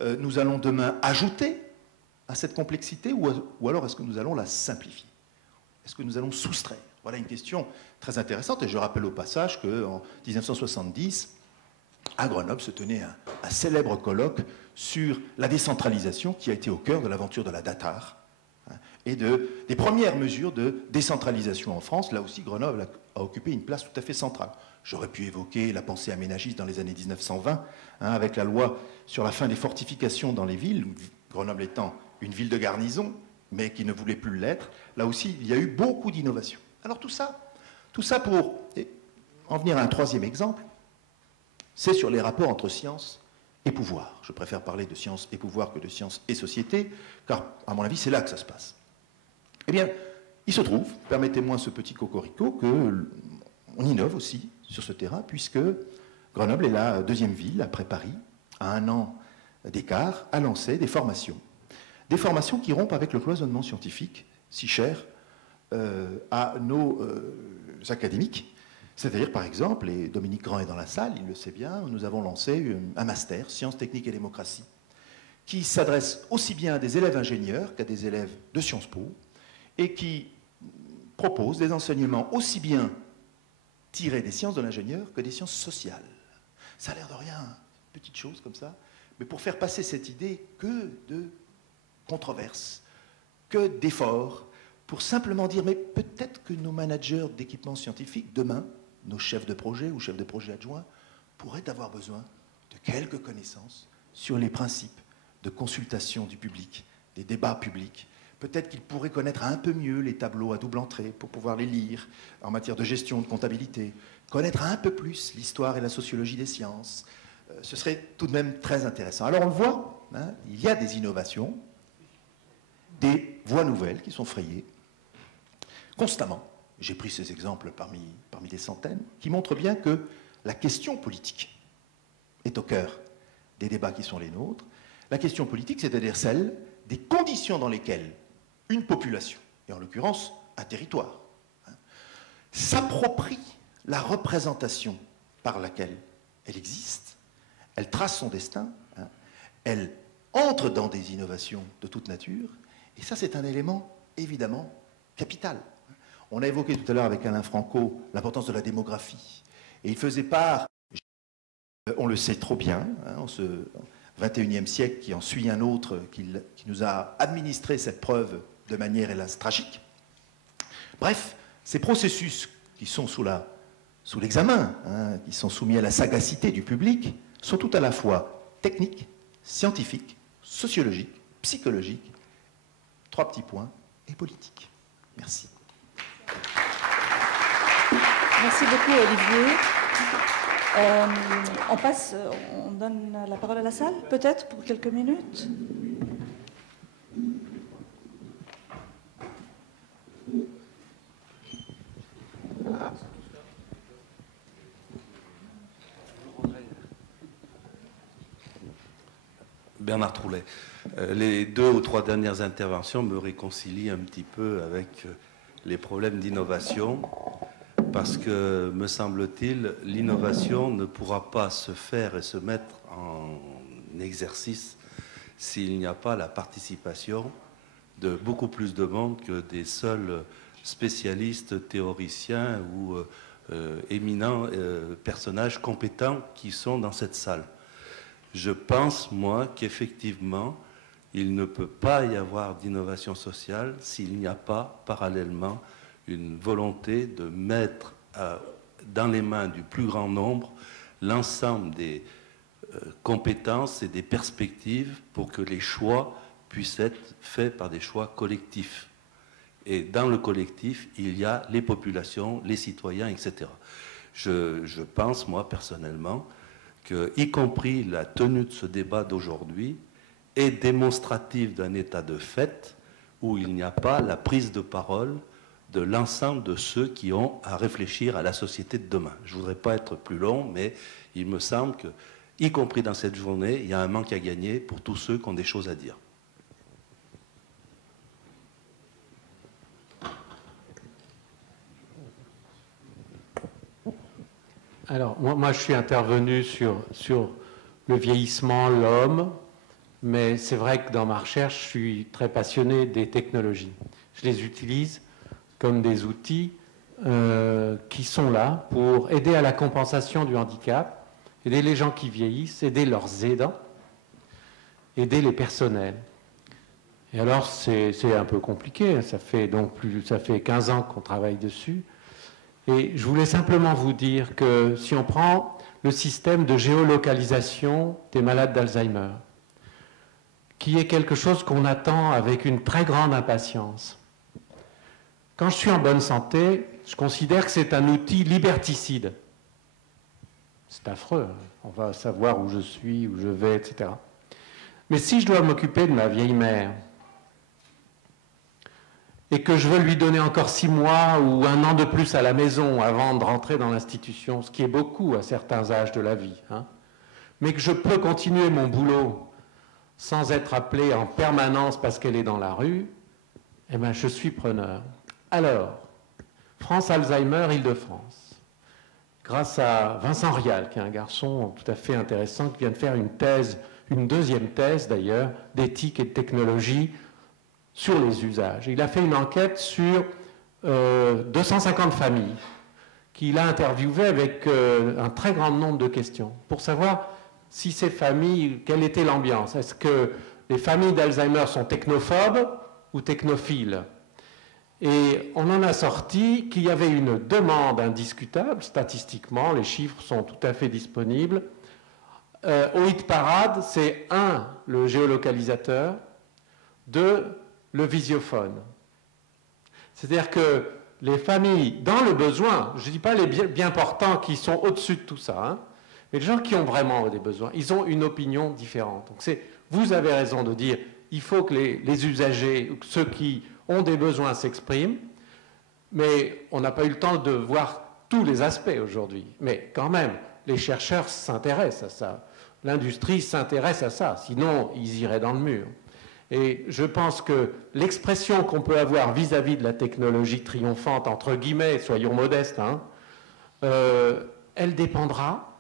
nous allons demain ajouter à cette complexité ou alors est-ce que nous allons la simplifier? Est-ce que nous allons soustraire? Voilà une question très intéressante et je rappelle au passage qu'en 1970, à Grenoble se tenait un célèbre colloque sur la décentralisation qui a été au cœur de l'aventure de la DATAR hein, et des premières mesures de décentralisation en France. Là aussi, Grenoble a occupé une place tout à fait centrale. J'aurais pu évoquer la pensée aménagiste dans les années 1920, hein, avec la loi sur la fin des fortifications dans les villes, Grenoble étant une ville de garnison, mais qui ne voulait plus l'être. Là aussi, il y a eu beaucoup d'innovations. Alors tout ça pour en venir à un troisième exemple, c'est sur les rapports entre science et pouvoir. Je préfère parler de science et pouvoir que de science et société, car à mon avis, c'est là que ça se passe. Eh bien, il se trouve, permettez-moi ce petit cocorico, qu'on innove aussi sur ce terrain, puisque Grenoble est la deuxième ville, après Paris, à 1 an d'écart, à lancer des formations. Des formations qui rompent avec le cloisonnement scientifique, si cher à nos académiques. C'est-à-dire, par exemple, et Dominique Grand est dans la salle, il le sait bien, nous avons lancé un master, Sciences, Techniques et Démocratie, qui s'adresse aussi bien à des élèves ingénieurs qu'à des élèves de Sciences Po, et qui propose des enseignements aussi bien tirés des sciences de l'ingénieur que des sciences sociales. Ça a l'air de rien, petite chose comme ça, mais pour faire passer cette idée que de controverse, que d'efforts, pour simplement dire, mais peut-être que nos managers d'équipements scientifiques, demain, nos chefs de projet ou chefs de projet adjoints, pourraient avoir besoin de quelques connaissances sur les principes de consultation du public, des débats publics. Peut-être qu'il pourrait connaître un peu mieux les tableaux à double entrée pour pouvoir les lire en matière de gestion, de comptabilité, connaître un peu plus l'histoire et la sociologie des sciences. Ce serait tout de même très intéressant. Alors on le voit, hein, il y a des innovations, des voies nouvelles qui sont frayées constamment. J'ai pris ces exemples parmi des centaines, qui montrent bien que la question politique est au cœur des débats qui sont les nôtres. La question politique, c'est-à-dire celle des conditions dans lesquelles une population, et en l'occurrence un territoire, hein, s'approprie la représentation par laquelle elle existe, elle trace son destin, hein, elle entre dans des innovations de toute nature, et ça c'est un élément évidemment capital. On a évoqué tout à l'heure avec Alain Franco l'importance de la démographie, et il faisait part, on le sait trop bien, hein, en ce XXIe siècle qui en suit un autre, qui nous a administré cette preuve de manière, hélas, tragique. Bref, ces processus qui sont sous l'examen, hein, qui sont soumis à la sagacité du public, sont tout à la fois techniques, scientifiques, sociologiques, psychologiques, 3 petits points, et politiques. Merci. Merci beaucoup, Olivier. On donne la parole à la salle, peut-être, pour quelques minutes. Bernard Troulet. Les 2 ou 3 dernières interventions me réconcilient un petit peu avec les problèmes d'innovation, parce que, me semble-t-il, l'innovation ne pourra pas se faire et se mettre en exercice s'il n'y a pas la participation de beaucoup plus de monde que des seuls spécialistes, théoriciens ou éminents personnages compétents qui sont dans cette salle. Je pense, moi, qu'effectivement, il ne peut pas y avoir d'innovation sociale s'il n'y a pas, parallèlement, une volonté de mettre dans les mains du plus grand nombre l'ensemble des compétences et des perspectives pour que les choix puissent être faits par des choix collectifs. Et dans le collectif, il y a les populations, les citoyens, etc. Je pense, moi, personnellement, que, y compris la tenue de ce débat d'aujourd'hui, est démonstrative d'un état de fait où il n'y a pas la prise de parole de l'ensemble de ceux qui ont à réfléchir à la société de demain. Je ne voudrais pas être plus long, mais il me semble que, y compris dans cette journée, il y a un manque à gagner pour tous ceux qui ont des choses à dire. Alors, moi, je suis intervenu sur le vieillissement, l'homme, mais c'est vrai que dans ma recherche, je suis très passionné des technologies. Je les utilise comme des outils qui sont là pour aider à la compensation du handicap, aider les gens qui vieillissent, aider leurs aidants, aider les personnels. Et alors, c'est un peu compliqué, ça fait 15 ans qu'on travaille dessus. Et je voulais simplement vous dire que si on prend le système de géolocalisation des malades d'Alzheimer, qui est quelque chose qu'on attend avec une très grande impatience, quand je suis en bonne santé, je considère que c'est un outil liberticide. C'est affreux, on va savoir où je suis, où je vais, etc. Mais si je dois m'occuper de ma vieille mère, et que je veux lui donner encore 6 mois ou 1 an de plus à la maison avant de rentrer dans l'institution, ce qui est beaucoup à certains âges de la vie, hein, mais que je peux continuer mon boulot sans être appelé en permanence parce qu'elle est dans la rue, eh bien, je suis preneur. Alors, France Alzheimer, Île-de-France, grâce à Vincent Rial, qui est un garçon tout à fait intéressant, qui vient de faire une thèse, une deuxième thèse d'ailleurs, d'éthique et de technologie, sur les usages. Il a fait une enquête sur 250 familles qu'il a interviewées avec un très grand nombre de questions pour savoir si ces familles, quelle était l'ambiance. Est-ce que les familles d'Alzheimer sont technophobes ou technophiles? Et on en a sorti qu'il y avait une demande indiscutable, statistiquement, les chiffres sont tout à fait disponibles, au hit parade, c'est 1, le géolocalisateur, 2, le visiophone. C'est-à-dire que les familles, dans le besoin, je ne dis pas les bien portants qui sont au-dessus de tout ça, hein, mais les gens qui ont vraiment des besoins, ils ont une opinion différente. Donc vous avez raison de dire il faut que les usagers, ceux qui ont des besoins s'expriment, mais on n'a pas eu le temps de voir tous les aspects aujourd'hui. Mais quand même, les chercheurs s'intéressent à ça. L'industrie s'intéresse à ça, sinon ils iraient dans le mur. Et je pense que l'expression qu'on peut avoir vis-à-vis de la technologie triomphante, entre guillemets, soyons modestes, hein, elle dépendra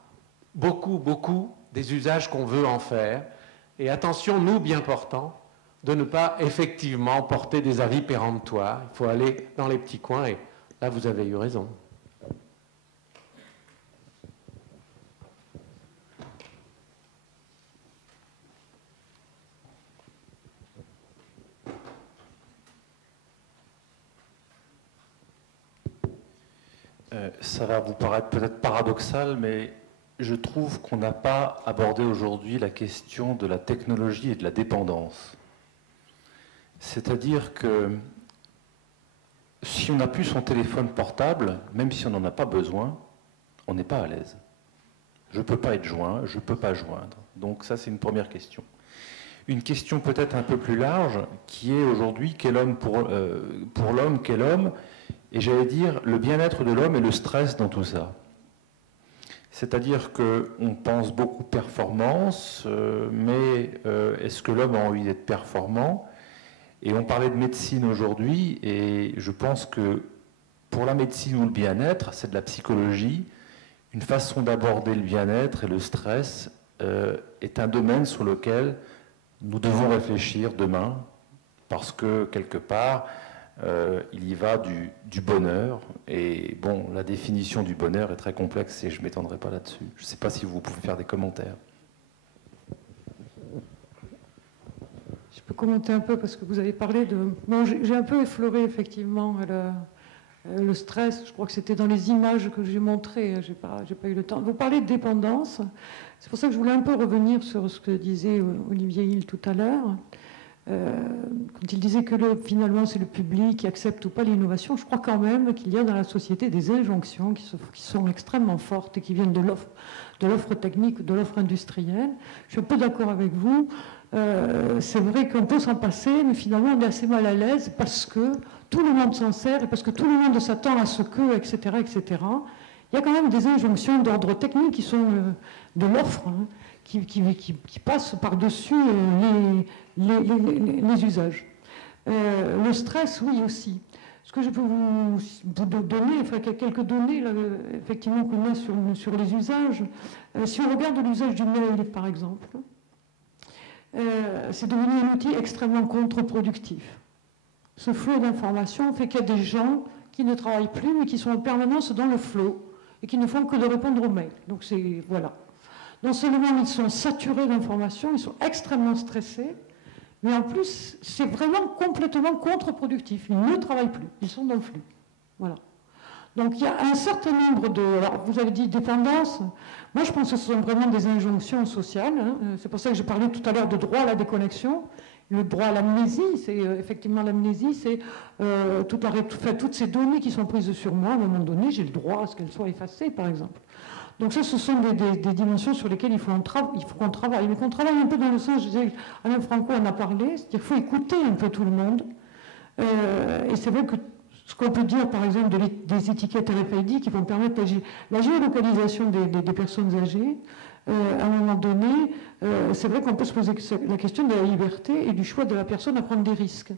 beaucoup des usages qu'on veut en faire. Et attention, nous, bien portants, de ne pas effectivement porter des avis péremptoires. Il faut aller dans les petits coins, et là, vous avez eu raison. Ça va vous paraître peut-être paradoxal, mais je trouve qu'on n'a pas abordé aujourd'hui la question de la technologie et de la dépendance. C'est-à-dire que si on n'a plus son téléphone portable, même si on n'en a pas besoin, on n'est pas à l'aise. Je ne peux pas être joint, je ne peux pas joindre. Donc ça, c'est une première question. Une question peut-être un peu plus large, qui est aujourd'hui, quel homme pour l'homme, quel homme, et j'allais dire le bien-être de l'homme et le stress dans tout ça. C'est-à-dire qu'on pense beaucoup performance, mais est-ce que l'homme a envie d'être performant? Et on parlait de médecine aujourd'hui, et je pense que pour la médecine ou le bien-être, c'est de la psychologie. Une façon d'aborder le bien-être et le stress est un domaine sur lequel nous devons réfléchir demain, parce que quelque part, il y va du bonheur. Et bon, la définition du bonheur est très complexe et je ne m'étendrai pas là-dessus. Je ne sais pas si vous pouvez faire des commentaires. Je peux commenter un peu parce que vous avez parlé de... Bon, j'ai un peu effleuré effectivement le stress. Je crois que c'était dans les images que j'ai montrées. J'ai pas eu le temps. Vous parlez de dépendance. C'est pour ça que je voulais un peu revenir sur ce que disait Olivier Hill tout à l'heure. Quand il disait que finalement c'est le public qui accepte ou pas l'innovation, je crois quand même qu'il y a dans la société des injonctions qui sont extrêmement fortes et qui viennent de l'offre technique, de l'offre industrielle. Je suis un peu d'accord avec vous. C'est vrai qu'on peut s'en passer, mais finalement on est assez mal à l'aise parce que tout le monde s'en sert et parce que tout le monde s'attend à ce que, etc., etc. Il y a quand même des injonctions d'ordre technique qui sont de l'offre, hein, qui passent par-dessus les usages. Le stress, oui aussi. Ce que je peux vous donner, enfin quelques données là, effectivement qu'on a sur les usages. Si on regarde l'usage du mail, par exemple, c'est devenu un outil extrêmement contre-productif. Ce flot d'informations fait qu'il y a des gens qui ne travaillent plus, mais qui sont en permanence dans le flot et qui ne font que de répondre aux mails. Donc c'est voilà. Non seulement ils sont saturés d'informations, ils sont extrêmement stressés, mais en plus, c'est vraiment complètement contre-productif. Ils ne travaillent plus, ils sont dans le flux. Voilà. Donc il y a un certain nombre de... Alors vous avez dit dépendance, moi je pense que ce sont vraiment des injonctions sociales. Hein. C'est pour ça que j'ai parlé tout à l'heure de droit à la déconnexion. Le droit à l'amnésie, c'est effectivement l'amnésie, c'est toutes ces données qui sont prises sur moi, à un moment donné, j'ai le droit à ce qu'elles soient effacées, par exemple. Donc ça, ce sont des dimensions sur lesquelles il faut qu'on travaille. Mais qu'on travaille un peu dans le sens, je disais, Alain Franco en a parlé, c'est-à-dire qu'il faut écouter un peu tout le monde. Et c'est vrai que ce qu'on peut dire, par exemple, des étiquettes RFID qui vont permettre la géolocalisation des personnes âgées, à un moment donné, c'est vrai qu'on peut se poser la question de la liberté et du choix de la personne à prendre des risques.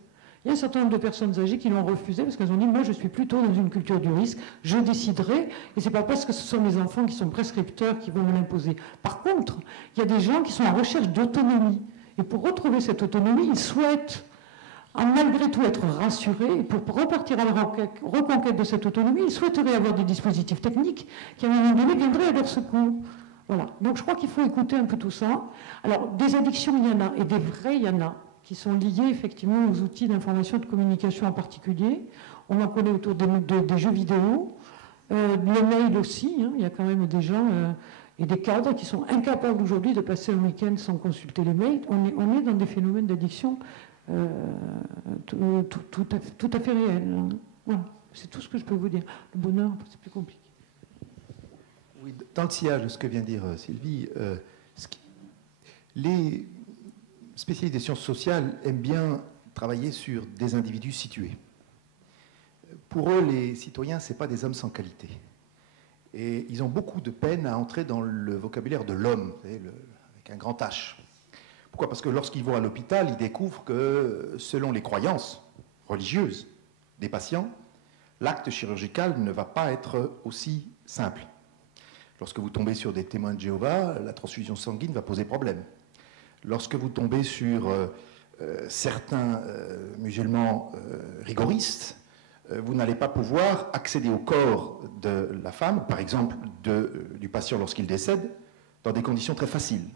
Il y a un certain nombre de personnes âgées qui l'ont refusé parce qu'elles ont dit « moi je suis plutôt dans une culture du risque, je déciderai » et ce n'est pas parce que ce sont mes enfants qui sont prescripteurs qui vont me l'imposer. Par contre, il y a des gens qui sont en recherche d'autonomie et pour retrouver cette autonomie, ils souhaitent malgré tout être rassurés et pour repartir à la reconquête de cette autonomie, ils souhaiteraient avoir des dispositifs techniques qui à un moment donné viendraient à leur secours. Voilà. Donc je crois qu'il faut écouter un peu tout ça. Alors des addictions, il y en a et des vraies, il y en a, qui sont liées effectivement aux outils d'information et de communication en particulier. On en connaît autour des jeux vidéo, le mail aussi, hein, il y a quand même des gens, et des cadres qui sont incapables aujourd'hui de passer un week-end sans consulter les mails. On est dans des phénomènes d'addiction tout à fait réels. Voilà, c'est tout ce que je peux vous dire. Le bonheur, c'est plus compliqué. Oui, dans le sillage de ce que vient de dire Sylvie, les spécialistes des sciences sociales aiment bien travailler sur des individus situés. Pour eux, les citoyens, ce n'est pas des hommes sans qualité. Et ils ont beaucoup de peine à entrer dans le vocabulaire de l'homme, avec un grand H. Pourquoi ? Parce que lorsqu'ils vont à l'hôpital, ils découvrent que, selon les croyances religieuses des patients, l'acte chirurgical ne va pas être aussi simple. Lorsque vous tombez sur des témoins de Jéhovah, la transfusion sanguine va poser problème. Lorsque vous tombez sur certains musulmans rigoristes, vous n'allez pas pouvoir accéder au corps de la femme, par exemple du patient lorsqu'il décède, dans des conditions très faciles.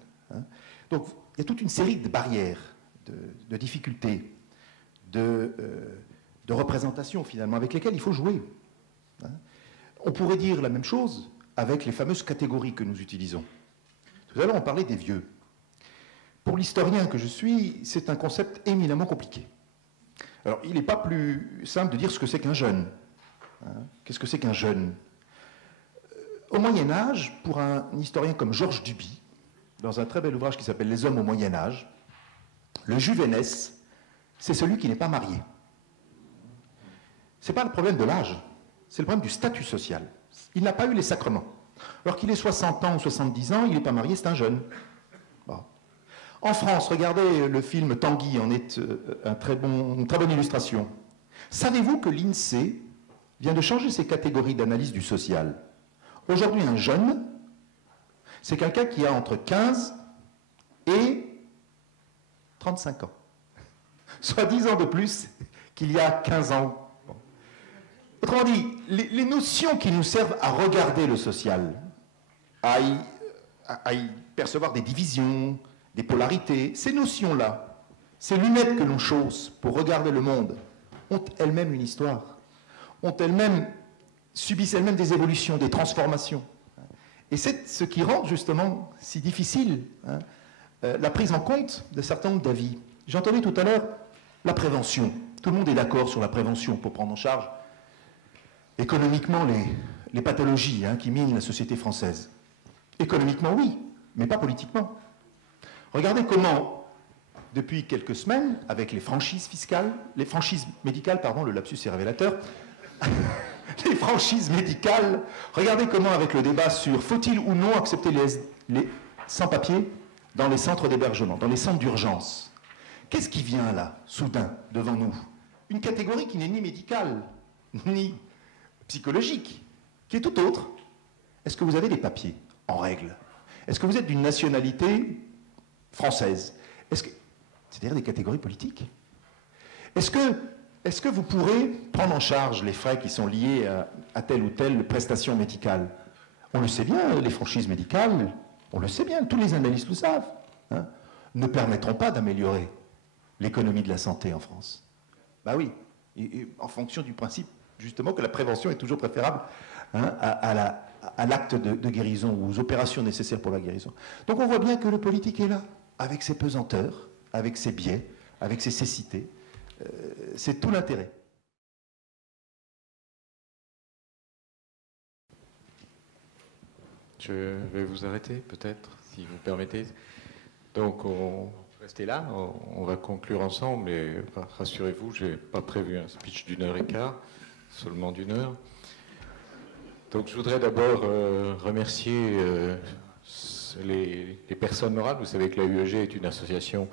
Donc il y a toute une série de barrières, de difficultés, de représentations finalement, avec lesquelles il faut jouer. On pourrait dire la même chose avec les fameuses catégories que nous utilisons. Tout à l'heure, on parlait des vieux. Pour l'historien que je suis, c'est un concept éminemment compliqué. Alors, il n'est pas plus simple de dire ce que c'est qu'un jeune. Qu'est-ce que c'est qu'un jeune ? Au Moyen-Âge, pour un historien comme Georges Duby, dans un très bel ouvrage qui s'appelle « Les hommes au Moyen-Âge », le juvénesse, c'est celui qui n'est pas marié. Ce n'est pas le problème de l'âge, c'est le problème du statut social. Il n'a pas eu les sacrements. Alors qu'il ait 60 ans ou 70 ans, il n'est pas marié, c'est un jeune. Bon. En France, regardez le film Tanguy, en est une très bonne illustration. Savez-vous que l'INSEE vient de changer ses catégories d'analyse du social ? Aujourd'hui, un jeune, c'est quelqu'un qui a entre 15 et 35 ans. Soit 10 ans de plus qu'il y a 15 ans. Autrement dit, les notions qui nous servent à regarder le social, à y percevoir des divisions, des polarités, ces notions-là, ces lunettes que l'on chausse pour regarder le monde, ont elles-mêmes une histoire, subissent elles-mêmes des évolutions, des transformations. Et c'est ce qui rend justement si difficile la prise en compte d'un certain nombre d'avis. J'entendais tout à l'heure la prévention. Tout le monde est d'accord sur la prévention pour prendre en charge économiquement les pathologies qui minent la société française. Économiquement, oui, mais pas politiquement. Regardez comment, depuis quelques semaines, avec les franchises médicales, le lapsus est révélateur, les franchises médicales, regardez comment, avec le débat sur faut-il ou non accepter les sans-papiers dans les centres d'hébergement, dans les centres d'urgence, qu'est-ce qui vient là, soudain, devant nous ? Une catégorie qui n'est ni médicale, ni psychologique, qui est tout autre. Est-ce que vous avez des papiers en règle ? Est-ce que vous êtes d'une nationalité française ? C'est-à-dire des catégories politiques ? Est-ce que vous pourrez prendre en charge les frais qui sont liés à telle ou telle prestation médicale ? On le sait bien, les franchises médicales, on le sait bien, tous les analystes le savent, ne permettront pas d'améliorer l'économie de la santé en France. Ben oui, et en fonction du principe justement que la prévention est toujours préférable à l'acte de guérison ou aux opérations nécessaires pour la guérison. Donc on voit bien que le politique est là, avec ses pesanteurs, avec ses biais, avec ses cécités. C'est tout l'intérêt. Je vais vous arrêter, peut-être, si vous permettez. Donc, restez là, on va conclure ensemble, mais rassurez-vous, je n'ai pas prévu un speech d'1h15, seulement d'1 heure. Donc, je voudrais d'abord remercier les personnes morales. Vous savez que la UEG est une association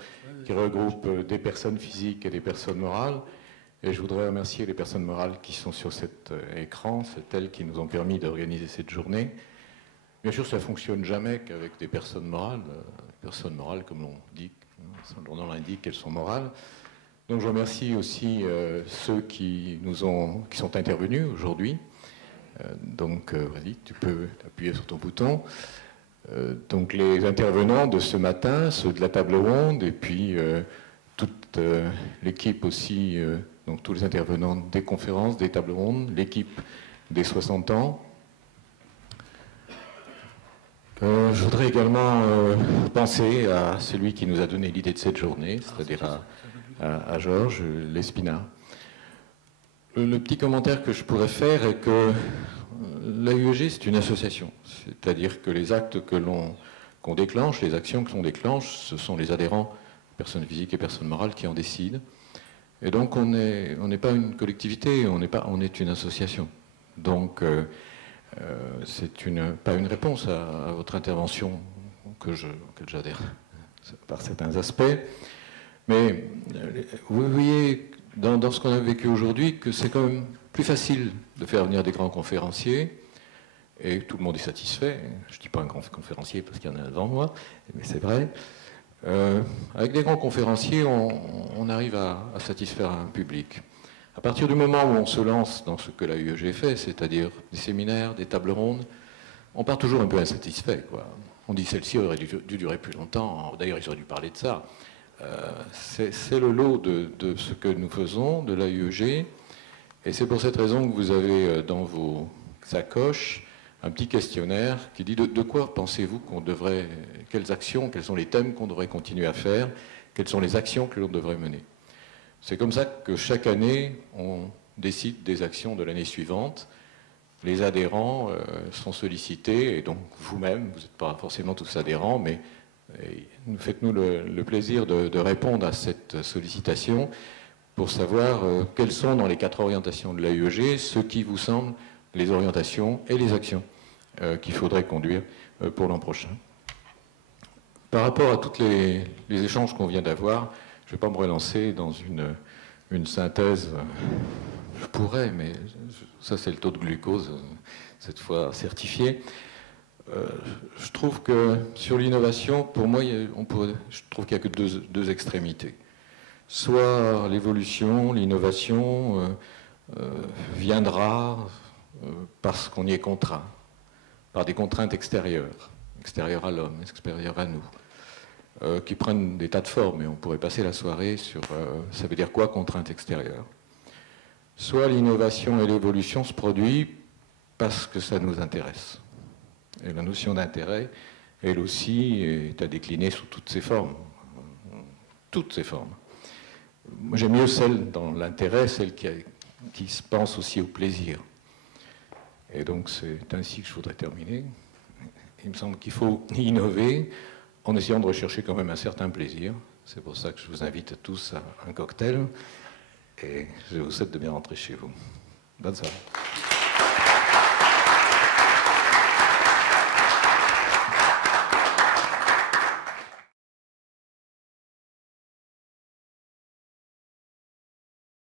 qui regroupe des personnes physiques et des personnes morales. Et je voudrais remercier les personnes morales qui sont sur cet écran, c'est elles qui nous ont permis d'organiser cette journée. Bien sûr, ça ne fonctionne jamais qu'avec des personnes morales. Personnes morales, comme l'on dit, son nom l'indique, elles sont morales. Donc je remercie aussi ceux qui sont intervenus aujourd'hui. Donc vas-y, tu peux appuyer sur ton bouton. Donc les intervenants de ce matin, ceux de la table ronde, et puis toute l'équipe aussi, donc tous les intervenants des conférences, des tables rondes, l'équipe des 60 ans. Je voudrais également penser à celui qui nous a donné l'idée de cette journée, c'est-à-dire à Georges Lespina. Le petit commentaire que je pourrais faire est que l'AUEG, c'est une association. C'est-à-dire que les actes qu'on déclenche, les actions que l'on déclenche, ce sont les adhérents, personnes physiques et personnes morales, qui en décident. Et donc, on n'est pas une collectivité, on est une association. Donc, c'est pas une réponse à votre intervention auquel j'adhère par certains aspects. Mais vous voyez, dans ce qu'on a vécu aujourd'hui, que c'est quand même plus facile de faire venir des grands conférenciers, et tout le monde est satisfait. Je ne dis pas un grand conférencier parce qu'il y en a devant moi, mais c'est vrai. Avec des grands conférenciers, on arrive à satisfaire un public. À partir du moment où on se lance dans ce que la UEG fait, c'est-à-dire des séminaires, des tables rondes, on part toujours un peu insatisfait, quoi. On dit celle-ci aurait dû durer plus longtemps, d'ailleurs ils auraient dû parler de ça. C'est le lot de ce que nous faisons, de la UEG, et c'est pour cette raison que vous avez dans vos sacoches un petit questionnaire qui dit de quoi pensez-vous qu'on devrait, quelles actions, quels sont les thèmes qu'on devrait continuer à faire, quelles sont les actions que l'on devrait mener. C'est comme ça que chaque année, on décide des actions de l'année suivante. Les adhérents sont sollicités, et donc vous-même, vous n'êtes pas forcément tous adhérents, mais faites-nous le plaisir de répondre à cette sollicitation pour savoir quelles sont dans les 4 orientations de l'AUEG ce qui vous semble les orientations et les actions qu'il faudrait conduire pour l'an prochain. Par rapport à tous les échanges qu'on vient d'avoir, je ne vais pas me relancer dans une synthèse. Je pourrais, mais ça c'est le taux de glucose, cette fois certifié. Je trouve que sur l'innovation, pour moi, je trouve qu'il n'y a que deux extrémités. Soit l'évolution, l'innovation viendra parce qu'on y est contraint, par des contraintes extérieures à l'homme, extérieures à nous, qui prennent des tas de formes, et on pourrait passer la soirée sur ça veut dire quoi, contrainte extérieure. Soit l'innovation et l'évolution se produisent parce que ça nous intéresse. Et la notion d'intérêt, elle aussi, est à décliner sous toutes ses formes. Toutes ses formes. Moi, j'aime mieux celle dans l'intérêt, celle qui se pense aussi au plaisir. Et donc, c'est ainsi que je voudrais terminer. Il me semble qu'il faut innover en essayant de rechercher quand même un certain plaisir. C'est pour ça que je vous invite tous à un cocktail. Et je vous souhaite de bien rentrer chez vous. Bonne soirée.